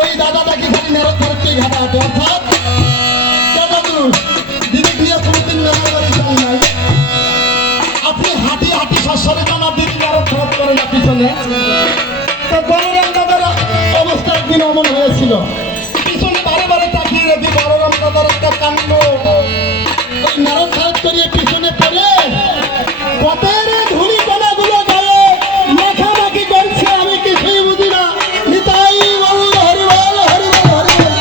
ওই দাদাটাকে খালি মেরত ধরতে ঘাটাতে অর্থাৎ দাদু দিদি গিয়ে কোনোদিন মেলার বাড়ি যান নাই, আপনি হাঁটি হাঁটি সরে যান আর দিদি মেরত ধরত করে না পিছনে। তো বলরাম দাদার অবস্থা একদিন অমন হয়েছিল, পিছনে বারে বারে তাকিয়ে রেখে বলরাম দাদার একটা কাণ্ড, ওই মেরত ধরত করিয়ে পিছনে পড়ে পথের ধুলি কণাগুলো গায়ে মাখামাখি করছে, আমি কিছুই বুঝি না। নিতাই বল হরিবল হরিবল হরিবল।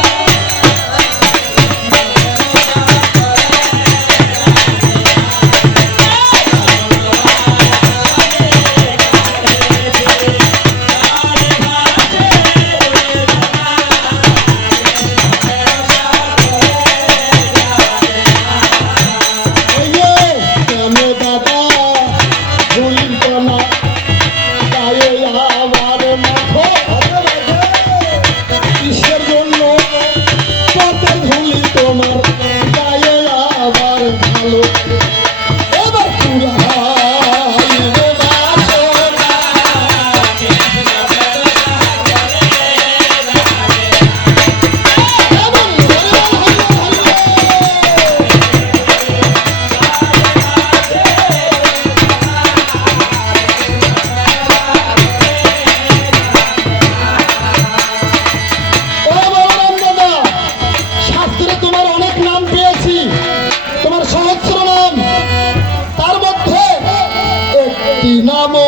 নামো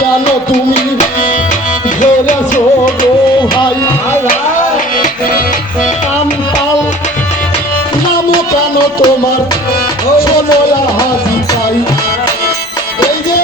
কেন তুমি